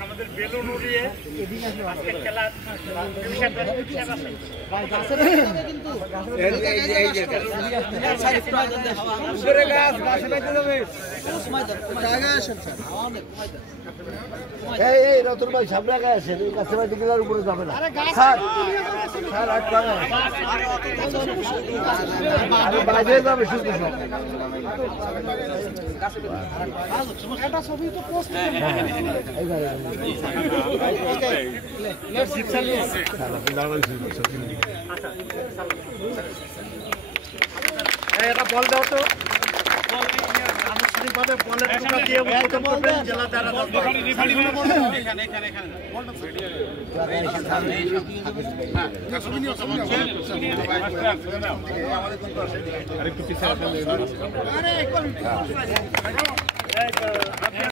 আমাদের বেলুন উড়িয়ে আজকে খেলা রতন ভাই সামনে আগে আসেন এই কাছে ভাই দিকে উপরে যাবে না বাইরে যাবে শুধু এটা বল দাও তো আনুষ্ঠানিকভাবে বলের টুকা দিয়ে উদ্বোধন করবেন জেলা দায়রা আরেকটু পিছিয়ে